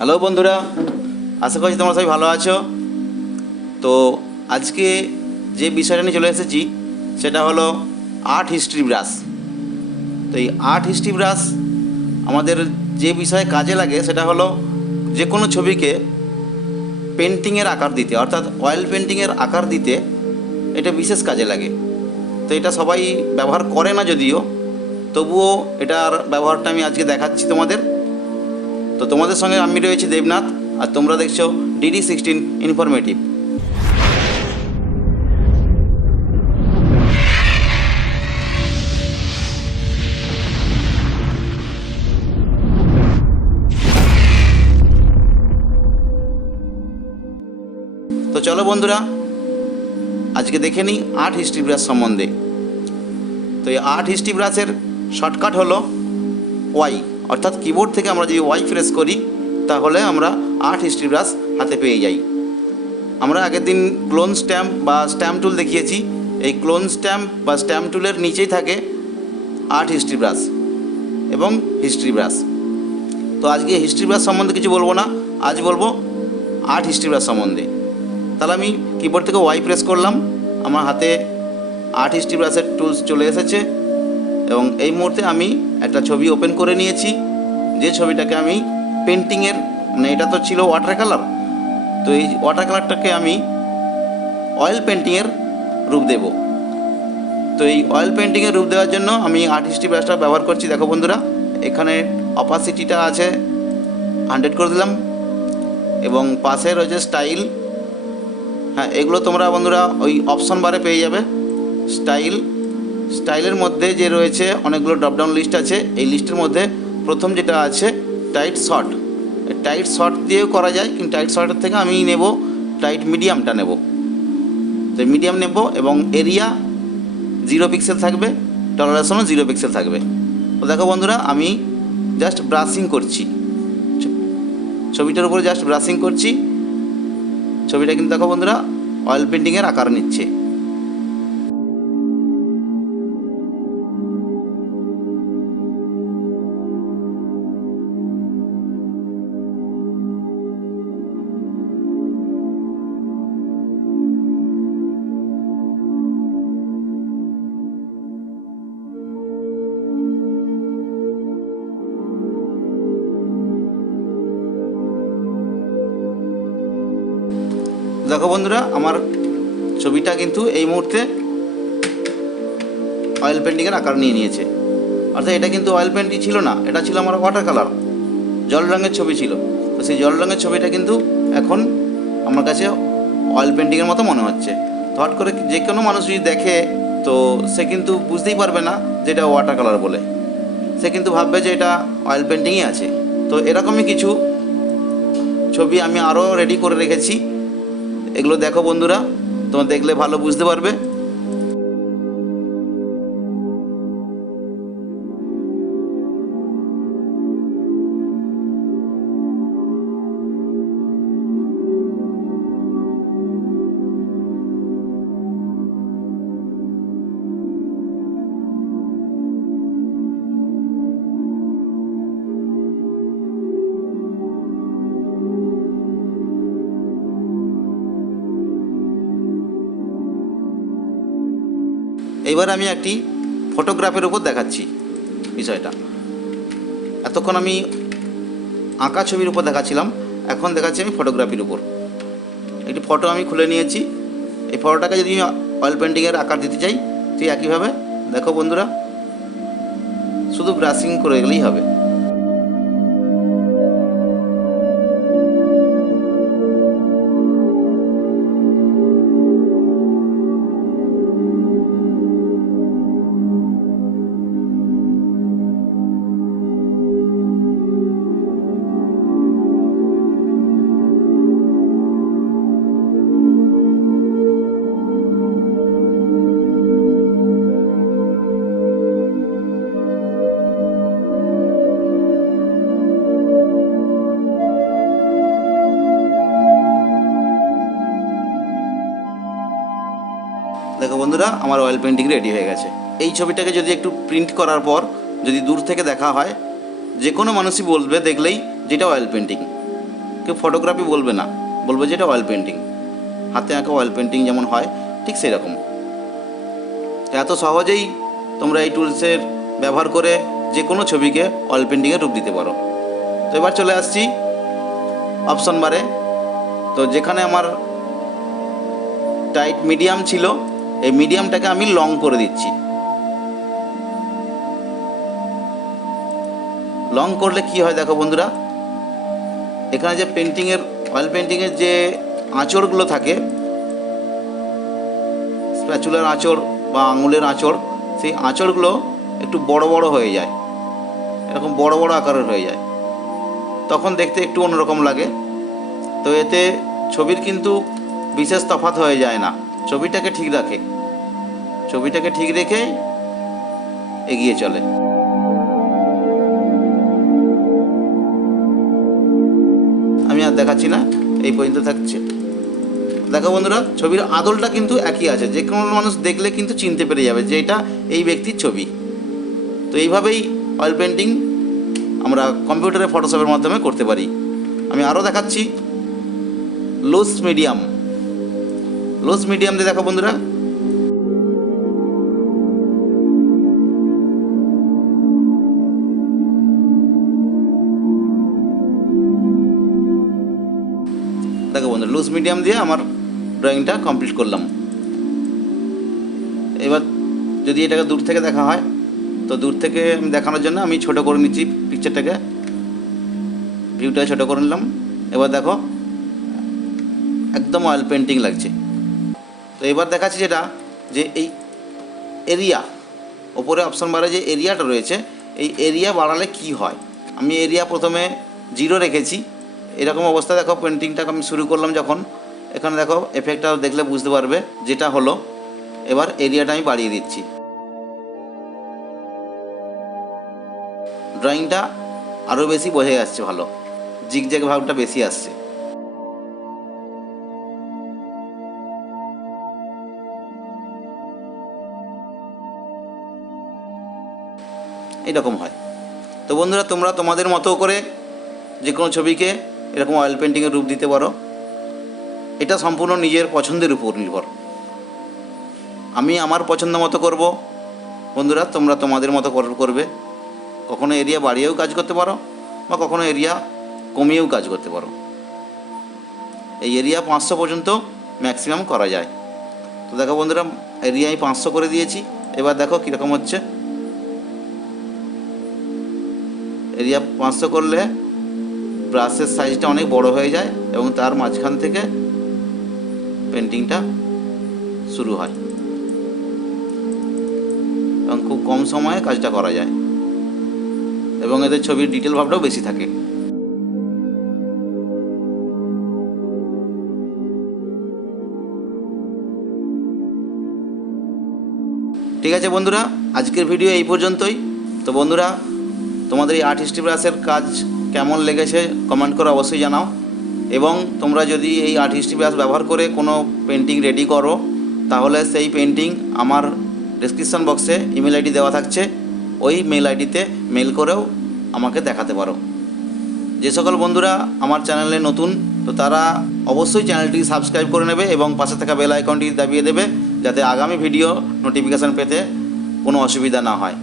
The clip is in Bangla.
হ্যালো বন্ধুরা, আশা করছি তোমরা সবাই ভালো আছো। তো আজকে যে বিষয়টা নিয়ে চলে এসেছি সেটা হলো আর্ট হিস্ট্রি ব্রাশ। তো এই আর্ট হিস্ট্রি ব্রাশ আমাদের যে বিষয়ে কাজে লাগে সেটা হলো যে কোনো ছবিকে পেন্টিংয়ের আকার দিতে, অর্থাৎ অয়েল পেন্টিংয়ের আকার দিতে এটা বিশেষ কাজে লাগে। তো এটা সবাই ব্যবহার করে না যদিও, তবুও এটার ব্যবহারটা আমি আজকে দেখাচ্ছি তোমাদের। তো তোমাদের সঙ্গে আমি রয়েছি দেবনাথ, আর তোমরা দেখছো DD16 ইনফরমেটিভ। তো চলো বন্ধুরা, আজকে দেখে নিই আর্ট হিস্ট্রি ব্রাশ সম্বন্ধে। তো এই আর্ট হিস্ট্রি ব্রাশের শর্টকাট হলো ওয়াই, অর্থাৎ কিবোর্ড থেকে আমরা যদি ওয়াই প্রেস করি তাহলে আমরা আর্ট হিস্ট্রি ব্রাশ হাতে পেয়ে যাই। আমরা আগের দিন ক্লোন স্ট্যাম্প বা স্ট্যাম্প টুল দেখিয়েছি। এই ক্লোন স্ট্যাম্প বা স্ট্যাম্প টুলের নিচেই থাকে আর্ট হিস্ট্রি ব্রাশ এবং হিস্ট্রি ব্রাশ। তো আজকে হিস্ট্রি ব্রাশ সম্বন্ধে কিছু বলবো না, আজ বলবো আর্ট হিস্ট্রি ব্রাশ সম্বন্ধে। তাহলে আমি কিবোর্ড থেকে ওয়াই প্রেস করলাম, আমার হাতে আর্ট হিস্ট্রি ব্রাশের টুলস চলে এসেছে এবং এই মুহূর্তে আমি একটা ছবি ওপেন করে নিয়েছি, যে ছবিটাকে আমি পেন্টিংয়ের, মানে এটা তো ছিল ওয়াটার কালার, তো এই ওয়াটার কালারটাকে আমি অয়েল পেন্টিংয়ের রূপ দেব। তো এই অয়েল পেন্টিংয়ের রূপ দেওয়ার জন্য আমি আর্ট হিস্ট্রি ব্রাশটা ব্যবহার করছি। দেখো বন্ধুরা, এখানে অপাসিটিটা আছে 100 করে দিলাম এবং পাশে রয়েছে স্টাইল। হ্যাঁ, এগুলো তোমরা বন্ধুরা ওই অপশন বারে পেয়ে যাবে। স্টাইলের মধ্যে যে রয়েছে অনেকগুলো ড্রপডাউন লিস্ট আছে, এই লিস্টের মধ্যে প্রথম যেটা আছে টাইট শর্ট। টাইট শর্ট দিয়েও করা যায়, কিন্তু টাইট শর্টের থেকে আমি নেব টাইট মিডিয়ামটা নেব। তো মিডিয়াম নেব এবং এরিয়া 0 পিক্সেল থাকবে, টলারেশনও 0 পিক্সেল থাকবে। তো দেখো বন্ধুরা, আমি জাস্ট ব্রাশিং করছি, ছবিটার উপরে জাস্ট ব্রাশিং করছি। ছবিটা কিন্তু দেখো বন্ধুরা অয়েল পেন্টিংয়ের আকার নিচ্ছে। দেখো বন্ধুরা, আমার ছবিটা কিন্তু এই মুহূর্তে অয়েল পেন্টিংয়ের আকার নিয়ে নিয়েছে। অর্থাৎ এটা কিন্তু অয়েল পেন্টিং ছিল না, এটা ছিল আমার ওয়াটার কালার, জল রঙের ছবি ছিল। তো সেই জল রঙের ছবিটা কিন্তু এখন আমার কাছে অয়েল পেন্টিংয়ের মতো মনে হচ্ছে। তো হট করে যে কোনো মানুষ যদি দেখে, তো সে কিন্তু বুঝতেই পারবে না যে এটা ওয়াটার কালার বলে, সে কিন্তু ভাববে যে এটা অয়েল পেন্টিংই আছে। তো এরকমই কিছু ছবি আমি আরও রেডি করে রেখেছি। এগুলো দেখো বন্ধুরা, তোমরা দেখলে ভালো বুঝতে পারবে। এইবার আমি একটি ফটোগ্রাফের উপর দেখাচ্ছি বিষয়টা। এতক্ষণ আমি আঁকা ছবির উপর দেখাচ্ছিলাম, এখন দেখাচ্ছি আমি ফটোগ্রাফির উপর। একটি ফটো আমি খুলে নিয়েছি। এই ফটোটাকে যদি অয়েল পেন্টিংয়ের আকার দিতে চাই, তো একইভাবে দেখো বন্ধুরা, শুধু ব্রাশিং করে গেলেই হবে। দেখো বন্ধুরা, আমার অয়েল পেন্টিং রেডি হয়ে গেছে। এই ছবিটাকে যদি একটু প্রিন্ট করার পর যদি দূর থেকে দেখা হয়, যে কোনো মানুষই বলবে দেখলেই যেটা অয়েল পেন্টিং। কেউ ফটোগ্রাফি বলবে না, বলবে যে এটা অয়েল পেন্টিং, হাতে আঁকা অয়েল পেন্টিং যেমন হয় ঠিক সেই রকম। এত সহজেই তোমরা এই টুলসের ব্যবহার করে যে কোনো ছবিকে অয়েল পেন্টিংয়ে রূপ দিতে পারো। তো এবার চলে আসছি অপশন বারে। তো যেখানে আমার টাইট মিডিয়াম ছিল, এই মিডিয়ামটাকে আমি লং করে দিচ্ছি। লং করলে কি হয় দেখো বন্ধুরা, এখানে যে পেন্টিংয়ের অয়েল পেন্টিংয়ের যে আঁচড়গুলো থাকে, স্প্যাচুলার আঁচড় বা আঙুলের আঁচড়, সেই আঁচড়গুলো একটু বড় বড় হয়ে যায়, এরকম বড় বড় আকারের হয়ে যায়, তখন দেখতে একটু অন্যরকম লাগে। তো এতে ছবির কিন্তু বিশেষ তফাৎ হয়ে যায় না, ছবিটাকে ঠিক রাখে, ছবিটাকে ঠিক রেখে এগিয়ে চলে। আমি আর দেখাচ্ছি না, এই পর্যন্ত থাকছে। দেখো বন্ধুরা, ছবির আদলটা কিন্তু একই আছে, যে কোনো মানুষ দেখলে কিন্তু চিনতে পেরে যাবে যে এটা এই ব্যক্তির ছবি। তো এইভাবেই অয়েল পেন্টিং আমরা কম্পিউটারে ফটোশপের মাধ্যমে করতে পারি। আমি আরও দেখাচ্ছি লুজ মিডিয়াম। লুজ মিডিয়াম দিয়ে দেখো বন্ধুরা, দেখো বন্ধুরা, লুজ মিডিয়াম দিয়ে আমার ড্রয়িংটা কমপ্লিট করলাম। এবার যদি এটাকে দূর থেকে দেখা হয়, তো দূর থেকে দেখানোর জন্য আমি ছোটো করে নিচ্ছি পিকচারটাকে, ভিউটা ছোটো করে নিলাম। এবার দেখো একদম অয়েল পেন্টিং লাগছে। তো এবার দেখাচ্ছি যেটা, যে এই এরিয়া, ওপরে অপশন বারে যে এরিয়াটা রয়েছে, এই এরিয়া বাড়ালে কি হয়। আমি এরিয়া প্রথমে 0 রেখেছি। এরকম অবস্থা দেখো, পেন্টিংটাকে আমি শুরু করলাম যখন, এখানে দেখো এফেক্টটা দেখলে বুঝতে পারবে যেটা হলো। এবার এরিয়াটা আমি বাড়িয়ে দিচ্ছি, ড্রয়িংটা আরও বেশি বোঝা যাচ্ছে, ভালো জিগজ্যাগ ভাবটা বেশি আসছে। এইরকম হয়। তো বন্ধুরা, তোমরা তোমাদের মতো করে যে কোনো ছবিকে এরকম অয়েল পেন্টিংয়ের রূপ দিতে পারো। এটা সম্পূর্ণ নিজের পছন্দের উপর নির্ভর। আমি আমার পছন্দ মতো করব, বন্ধুরা তোমরা তোমাদের মতো করবে। কখনো এরিয়া বাড়িয়েও কাজ করতে পারো, বা কখনো এরিয়া কমিয়েও কাজ করতে পারো। এই এরিয়া 500 পর্যন্ত ম্যাক্সিমাম করা যায়। তো দেখো বন্ধুরা, এরিয়া আমি 500 করে দিয়েছি। এবার দেখো কীরকম হচ্ছে। এরিয়া 500 করলে ব্রাশের সাইজটা অনেক বড় হয়ে যায় এবং তার মাঝখান থেকে পেন্টিংটা শুরু হয় এবং খুব কম সময়ে কাজটা করা যায়, এবং এদের ছবির ডিটেল ভাবটাও বেশি থাকে। ঠিক আছে বন্ধুরা, আজকের ভিডিও এই পর্যন্তই। তো বন্ধুরা, তোমাদের এই আর্ট হিস্ট্রি ব্রাশের কাজ কেমন লেগেছে কমেন্ট করে অবশ্যই জানাও। এবং তোমরা যদি এই আর্ট হিস্ট্রি ব্রাশ ব্যবহার করে কোনো পেন্টিং রেডি করো, তাহলে সেই পেন্টিং আমার ডেসক্রিপশন বক্সে ইমেল আইডি দেওয়া থাকছে, ওই মেল আইডিতে মেল করেও আমাকে দেখাতে পারো। যে সকল বন্ধুরা আমার চ্যানেলে নতুন, তো তারা অবশ্যই চ্যানেলটি সাবস্ক্রাইব করে নেবে এবং পাশে থাকা বেল আইকনটি দাবিয়ে দেবে, যাতে আগামী ভিডিও নোটিফিকেশান পেতে কোনো অসুবিধা না হয়।